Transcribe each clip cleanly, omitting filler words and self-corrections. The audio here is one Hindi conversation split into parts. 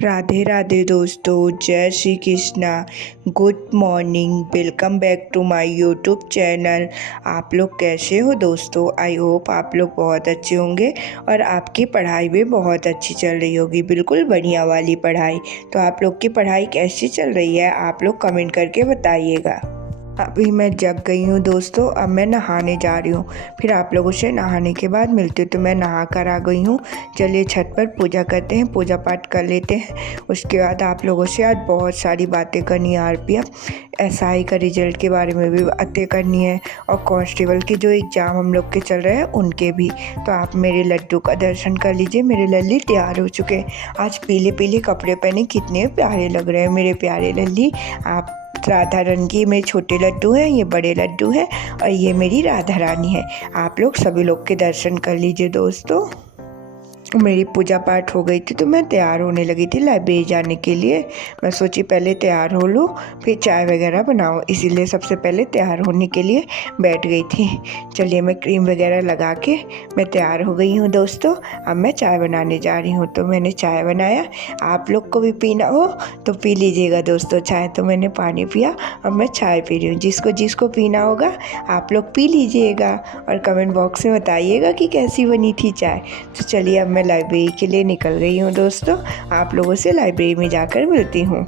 राधे राधे दोस्तों, जय Shri Krishna. Good morning, welcome back to my YouTube channel. आप लोग कैसे हो दोस्तों? आई होप आप लोग बहुत अच्छे होंगे और आपकी पढ़ाई भी बहुत अच्छी चल रही होगी, बिल्कुल बढ़िया वाली पढ़ाई। तो आप लोग की पढ़ाई कैसी चल रही है, आप लोग कमेंट करके बताइएगा। अभी मैं जग गई हूँ दोस्तों, अब मैं नहाने जा रही हूँ। फिर आप लोगों से नहाने के बाद मिलती हूँ। तो मैं नहा कर आ गई हूँ। चलिए छत पर पूजा करते हैं, पूजा पाठ कर लेते हैं। उसके बाद आप लोगों से आज बहुत सारी बातें करनी है। आरपीएफ एसआई का रिजल्ट के बारे में भी बातें करनी है और कांस्टेबल के जो एग्ज़ाम हम लोग के चल रहे हैं उनके भी। तो आप मेरे लड्डू का दर्शन कर लीजिए। मेरे लल्ली तैयार हो चुके हैं। आज पीले पीले कपड़े पहने कितने प्यारे लग रहे हैं मेरे प्यारे लल्ली। आप राधा रानी की मेरे छोटे लड्डू हैं, ये बड़े लड्डू हैं और ये मेरी राधा रानी है। आप लोग सभी लोग के दर्शन कर लीजिए दोस्तों। मेरी पूजा पाठ हो गई थी तो मैं तैयार होने लगी थी लाइब्रेरी जाने के लिए। मैं सोची पहले तैयार हो लूँ फिर चाय वगैरह बनाऊँ, इसीलिए सबसे पहले तैयार होने के लिए बैठ गई थी। चलिए मैं क्रीम वगैरह लगा के मैं तैयार हो गई हूँ दोस्तों। अब मैं चाय बनाने जा रही हूँ। तो मैंने चाय बनाया, आप लोग को भी पीना हो तो पी लीजिएगा दोस्तों चाय। तो मैंने पानी पिया, अब मैं चाय पी रही हूँ। जिसको जिसको पीना होगा आप लोग पी लीजिएगा और कमेंट बॉक्स में बताइएगा कि कैसी बनी थी चाय। तो चलिए अब मैं लाइब्रेरी के लिए निकल गई हूँ दोस्तों। आप लोगों से लाइब्रेरी में जाकर मिलती हूँ।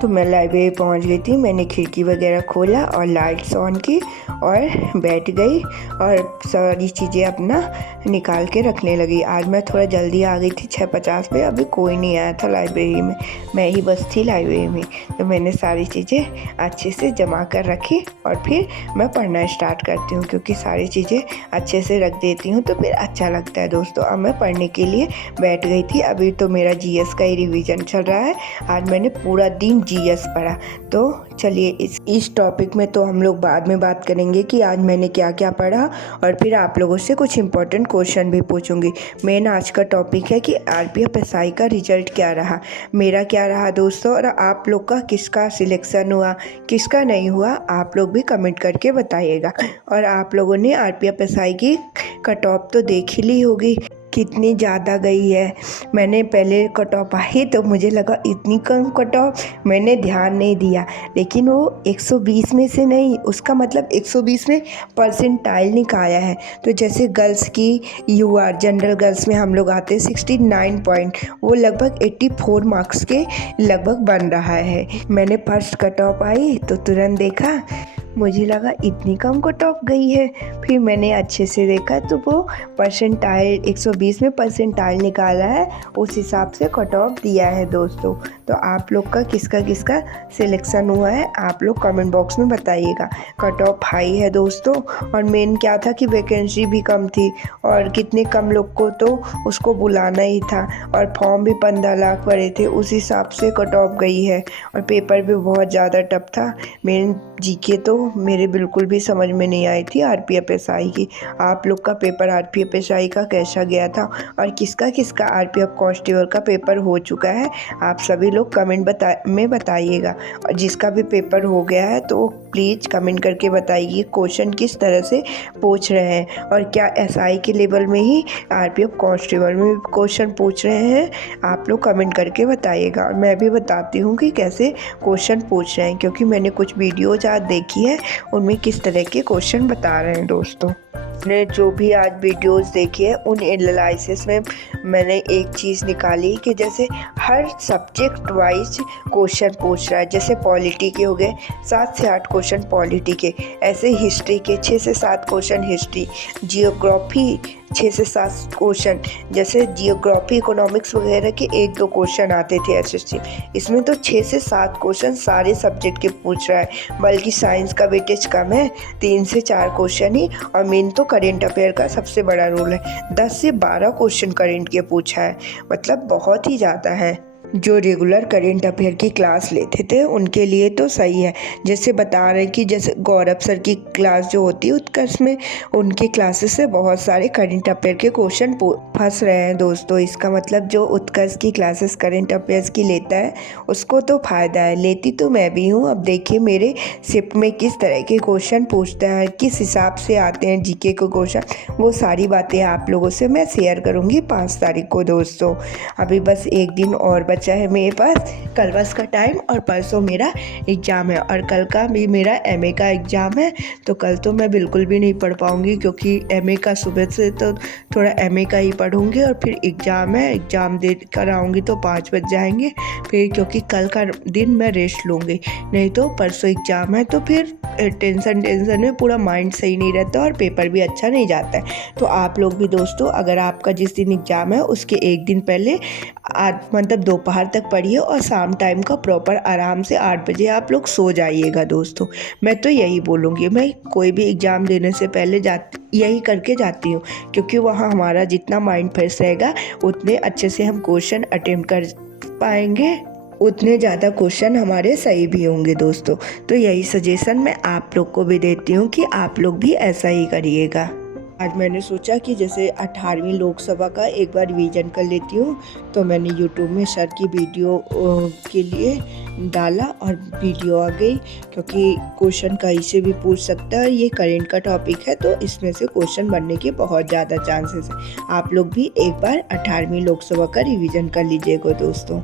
तो मैं लाइब्रेरी पहुँच गई थी। मैंने खिड़की वगैरह खोला और लाइट्स ऑन की और बैठ गई और सारी चीज़ें अपना निकाल के रखने लगी। आज मैं थोड़ा जल्दी आ गई थी 6:50 पे। अभी कोई नहीं आया था लाइब्रेरी में, मैं ही बस थी लाइब्रेरी में। तो मैंने सारी चीज़ें अच्छे से जमा कर रखी और फिर मैं पढ़ना स्टार्ट करती हूँ, क्योंकि सारी चीज़ें अच्छे से रख देती हूँ तो फिर अच्छा लगता है दोस्तों। अब मैं पढ़ने के लिए बैठ गई थी। अभी तो मेरा जीएस का ही रिवीजन चल रहा है। आज मैंने पूरा दिन जीएस पढ़ा। तो चलिए इस टॉपिक में तो हम लोग बाद में बात करेंगे कि आज मैंने क्या क्या पढ़ा, और फिर आप लोगों से कुछ इंपॉर्टेंट क्वेश्चन भी पूछूंगी। मेन आज का टॉपिक है कि आरपीएफ एसआई का रिजल्ट क्या रहा, मेरा क्या रहा दोस्तों, और आप लोग का किसका सिलेक्शन हुआ किसका नहीं हुआ, आप लोग भी कमेंट करके बताइएगा। और आप लोगों ने आरपीएफ एसआई की कट ऑफ तो देख ही ली होगी कितनी ज़्यादा गई है। मैंने पहले कट ऑफ आई तो मुझे लगा इतनी कम कट ऑफ, मैंने ध्यान नहीं दिया। लेकिन वो 120 में से नहीं, उसका मतलब 120 में परसेंटाइल निकाला है। तो जैसे गर्ल्स की यूआर जनरल गर्ल्स में हम लोग आते हैं 69 पॉइंट, वो लगभग 84 मार्क्स के लगभग बन रहा है। मैंने फर्स्ट कट ऑफ आई तो तुरंत देखा, मुझे लगा इतनी कम कट ऑफ गई है। फिर मैंने अच्छे से देखा तो वो परसेंटाइल 120 में परसेंटाइल निकाला है, उस हिसाब से कट ऑफ दिया है दोस्तों। तो आप लोग का किसका किसका सिलेक्शन हुआ है आप लोग कमेंट बॉक्स में बताइएगा। कट ऑफ हाई है दोस्तों, और मेन क्या था कि वैकेंसी भी कम थी और कितने कम लोग को तो उसको बुलाना ही था, और फॉर्म भी 15 लाख भरे थे, उस हिसाब से कट ऑफ गई है। और पेपर भी बहुत ज़्यादा टफ था। मेन जीके तो मेरे बिल्कुल भी समझ में नहीं आई थी आरपीएफ एसआई की। आप लोग का पेपर आरपीएफ एसआई का कैसा गया था, और किसका किसका आरपीएफ कांस्टेबल का पेपर हो चुका है, आप सभी लोग कमेंट में बताइएगा। और जिसका भी पेपर हो गया है तो प्लीज़ कमेंट करके बताइए क्वेश्चन किस तरह से पूछ रहे हैं, और क्या एसआई के लेवल में ही आरपीएफ कांस्टेबल में क्वेश्चन पूछ रहे हैं, आप लोग कमेंट करके बताइएगा। और मैं भी बताती हूँ कि कैसे क्वेश्चन पूछ रहे हैं, क्योंकि मैंने कुछ वीडियोज आज देखी है उनमें किस तरह के क्वेश्चन बता रहे हैं दोस्तों। मैंने जो भी आज वीडियोस देखी है उन एनालिसिस में मैंने एक चीज़ निकाली कि जैसे हर सब्जेक्ट वाइज क्वेश्चन पूछ रहा है। जैसे पॉलिटी के हो गए 7 से 8 क्वेश्चन पॉलिटी के, ऐसे हिस्ट्री के 6 से 7 क्वेश्चन हिस्ट्री, जियोग्राफी 6 से 7 क्वेश्चन, जैसे जियोग्राफी इकोनॉमिक्स वगैरह के 1-2 क्वेश्चन आते थे एसएससी, इसमें तो 6 से 7 क्वेश्चन सारे सब्जेक्ट के पूछ रहा है। बल्कि साइंस का वेटेज कम है, 3 से 4 क्वेश्चन ही। और मेन तो करेंट अफेयर का सबसे बड़ा रोल है, 10 से 12 क्वेश्चन करेंट के पूछा है, मतलब बहुत ही ज़्यादा है। जो रेगुलर करेंट अफेयर की क्लास लेते थे उनके लिए तो सही है। जैसे बता रहे कि जैसे गौरव सर की क्लास जो होती है उत्कर्ष में, उनकी क्लासेस से बहुत सारे करेंट अफेयर के क्वेश्चन फंस रहे हैं दोस्तों। इसका मतलब जो उत्कर्ष की क्लासेस करेंट अफेयर्स की लेता है उसको तो फ़ायदा है। लेती तो मैं भी हूँ। अब देखिए मेरे शिफ्ट में किस तरह के क्वेश्चन पूछता है, किस हिसाब से आते हैं जीके के क्वेश्चन, वो सारी बातें आप लोगों से मैं शेयर करूँगी 5 तारीख को दोस्तों। अभी बस एक दिन और बचा है मेरे पास, कल बस का टाइम, और परसों मेरा एग्ज़ाम है और कल का भी मेरा एमए का एग्ज़ाम है। तो कल तो मैं बिल्कुल भी नहीं पढ़ पाऊँगी क्योंकि एमए का सुबह से तो थोड़ा एमए का ही पढ़ूँगी और फिर एग्ज़ाम है, एग्ज़ाम दे कर आऊँगी तो 5 बज जाएंगे फिर, क्योंकि कल का दिन मैं रेस्ट लूँगी। नहीं तो परसों एग्ज़ाम है तो फिर टेंशन में पूरा माइंड सही नहीं रहता और पेपर भी अच्छा नहीं जाता है। तो आप लोग भी दोस्तों, अगर आपका जिस दिन एग्ज़ाम है उसके एक दिन पहले मतलब दोपहर तक पढ़िए और शाम टाइम का प्रॉपर आराम से 8 बजे आप लोग सो जाइएगा दोस्तों। मैं तो यही बोलूँगी, मैं कोई भी एग्ज़ाम देने से पहले यही करके जाती हूँ, क्योंकि वहाँ हमारा जितना माइंड फ्रेश रहेगा उतने अच्छे से हम क्वेश्चन अटेम्प्ट कर पाएंगे, उतने ज़्यादा क्वेश्चन हमारे सही भी होंगे दोस्तों। तो यही सजेशन मैं आप लोग को भी देती हूँ कि आप लोग भी ऐसा ही करिएगा। आज मैंने सोचा कि जैसे 18वीं लोकसभा का एक बार रिवीजन कर लेती हूँ, तो मैंने यूट्यूब में सर की वीडियो के लिए डाला और वीडियो आ गई, क्योंकि क्वेश्चन कहीं से भी पूछ सकता है। ये करेंट का टॉपिक है तो इसमें से क्वेश्चन बनने के बहुत ज़्यादा चांसेस हैं। आप लोग भी एक बार 18वीं लोकसभा का रिवीजन कर लीजिएगा दोस्तों।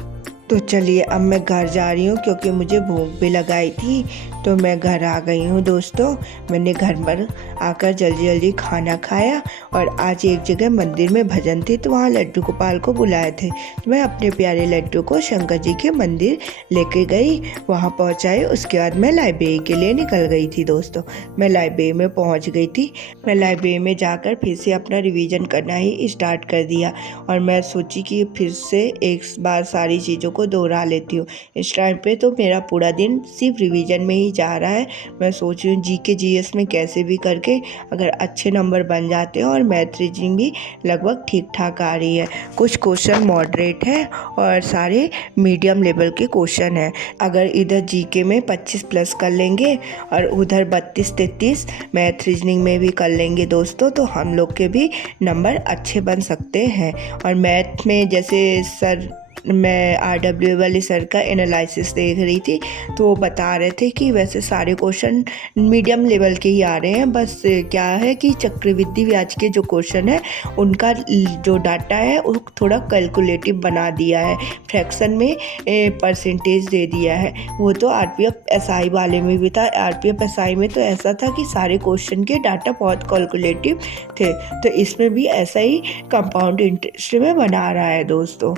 तो चलिए अब मैं घर जा रही हूँ क्योंकि मुझे भूख भी लगाई थी, तो मैं घर आ गई हूँ दोस्तों। मैंने घर पर आकर जल्दी जल्दी खाना खाया और आज एक जगह मंदिर में भजन थे तो वहाँ लड्डू गोपाल को बुलाए थे, तो मैं अपने प्यारे लड्डू को शंकर जी के मंदिर लेके गई, वहाँ पहुँचाए। उसके बाद मैं लाइब्रेरी के लिए निकल गई थी दोस्तों। मैं लाइब्रेरी में पहुँच गई थी। मैं लाइब्रेरी में जाकर फिर से अपना रिवीजन करना ही स्टार्ट कर दिया और मैं सोची कि फिर से एक बार सारी चीज़ों को दोहरा लेती हूँ। इस टाइम पे तो मेरा पूरा दिन सिर्फ रिवीजन में ही जा रहा है। मैं सोच रही हूँ जीके जीएस में कैसे भी करके अगर अच्छे नंबर बन जाते हैं, और मैथ रीजनिंग भी लगभग ठीक ठाक आ रही है। कुछ क्वेश्चन मॉडरेट है और सारे मीडियम लेवल के क्वेश्चन हैं। अगर इधर जीके में 25 प्लस कर लेंगे और उधर 32-33 मैथ रीजनिंग में भी कर लेंगे दोस्तों, तो हम लोग के भी नंबर अच्छे बन सकते हैं। और मैथ में जैसे मैं RW वाले सर का एनालिसिस देख रही थी, तो वो बता रहे थे कि वैसे सारे क्वेश्चन मीडियम लेवल के ही आ रहे हैं। बस क्या है कि चक्रवृद्धि ब्याज के जो क्वेश्चन है उनका जो डाटा है वो थोड़ा कैलकुलेटिव बना दिया है, फ्रैक्शन में परसेंटेज दे दिया है। वो तो RPF SI वाले में भी था। RPF SI में तो ऐसा था कि सारे क्वेश्चन के डाटा बहुत कैलकुलेटिव थे, तो इसमें भी ऐसा ही कंपाउंड इंटरेस्ट में बना रहा है दोस्तों।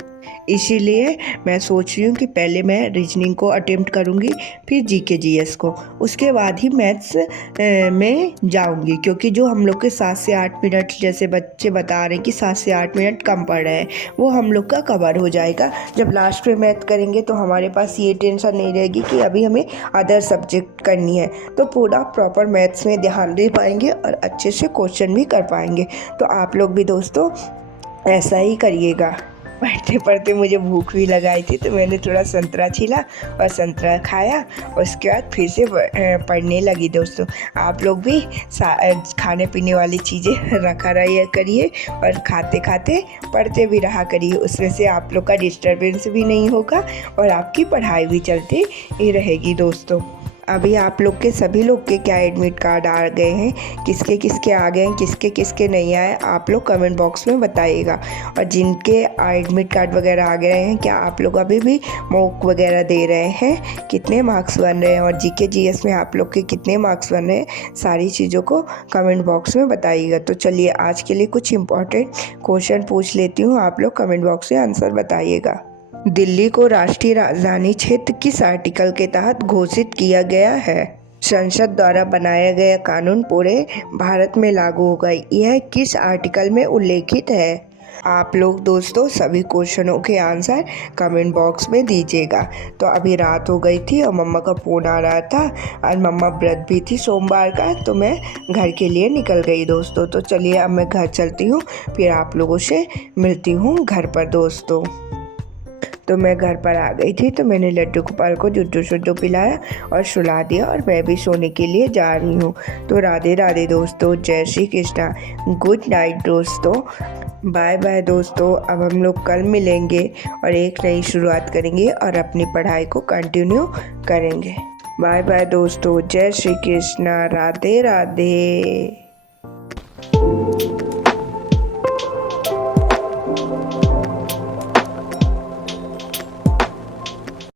इसीलिए मैं सोच रही हूँ कि पहले मैं रीजनिंग को अटेम्प्ट करूँगी, फिर जीके जीएस को, उसके बाद ही मैथ्स में जाऊँगी, क्योंकि जो हम लोग के 7 से 8 मिनट जैसे बच्चे बता रहे हैं कि 7 से 8 मिनट कम पड़ रहे हैं, वो हम लोग का कवर हो जाएगा। जब लास्ट में मैथ करेंगे तो हमारे पास ये टेंशन नहीं रहेगी कि अभी हमें अदर सब्जेक्ट करनी है, तो पूरा प्रॉपर मैथ्स में ध्यान दे पाएंगे और अच्छे से क्वेश्चन भी कर पाएंगे। तो आप लोग भी दोस्तों ऐसा ही करिएगा। पढ़ते पढ़ते मुझे भूख भी लगाई थी, तो मैंने थोड़ा संतरा छीला और संतरा खाया, उसके बाद फिर से पढ़ने लगी दोस्तों। आप लोग भी खाने पीने वाली चीज़ें रखा रहिए करिए और खाते खाते पढ़ते भी रहा करिए, उसमें से आप लोग का डिस्टर्बेंस भी नहीं होगा और आपकी पढ़ाई भी चलती ही रहेगी दोस्तों। अभी आप लोग के सभी लोग के क्या एडमिट कार्ड आ गए हैं, किसके किसके आ गए हैं, किसके किसके नहीं आए, आप लोग कमेंट बॉक्स में बताइएगा। और जिनके एडमिट कार्ड वगैरह आ गए हैं, क्या आप लोग अभी भी मॉक वगैरह दे रहे हैं, कितने मार्क्स बन रहे हैं और जीके जीएस में आप लोग के कितने मार्क्स बन रहे हैं, सारी चीज़ों को कमेंट बॉक्स में बताइएगा। तो चलिए आज के लिए कुछ इंपॉर्टेंट क्वेश्चन पूछ लेती हूँ, आप लोग कमेंट बॉक्स में आंसर बताइएगा। दिल्ली को राष्ट्रीय राजधानी क्षेत्र किस आर्टिकल के तहत घोषित किया गया है? संसद द्वारा बनाया गया कानून पूरे भारत में लागू होगा, यह किस आर्टिकल में उल्लेखित है? आप लोग दोस्तों सभी क्वेश्चनों के आंसर कमेंट बॉक्स में दीजिएगा। तो अभी रात हो गई थी और मम्मा का फ़ोन आ रहा था, और मम्मा व्रत भी थी सोमवार का, तो मैं घर के लिए निकल गई दोस्तों। तो चलिए अब मैं घर चलती हूँ, फिर आप लोगों से मिलती हूँ घर पर दोस्तों। तो मैं घर पर आ गई थी, तो मैंने लड्डू गोपाल को जुड्डू शुड्डू पिलाया और सुला दिया और मैं भी सोने के लिए जा रही हूँ। तो राधे राधे दोस्तों, जय श्री कृष्णा, गुड नाइट दोस्तों, बाय बाय दोस्तों। अब हम लोग कल मिलेंगे और एक नई शुरुआत करेंगे और अपनी पढ़ाई को कंटिन्यू करेंगे। बाय बाय दोस्तों, जय श्री कृष्णा, राधे राधे।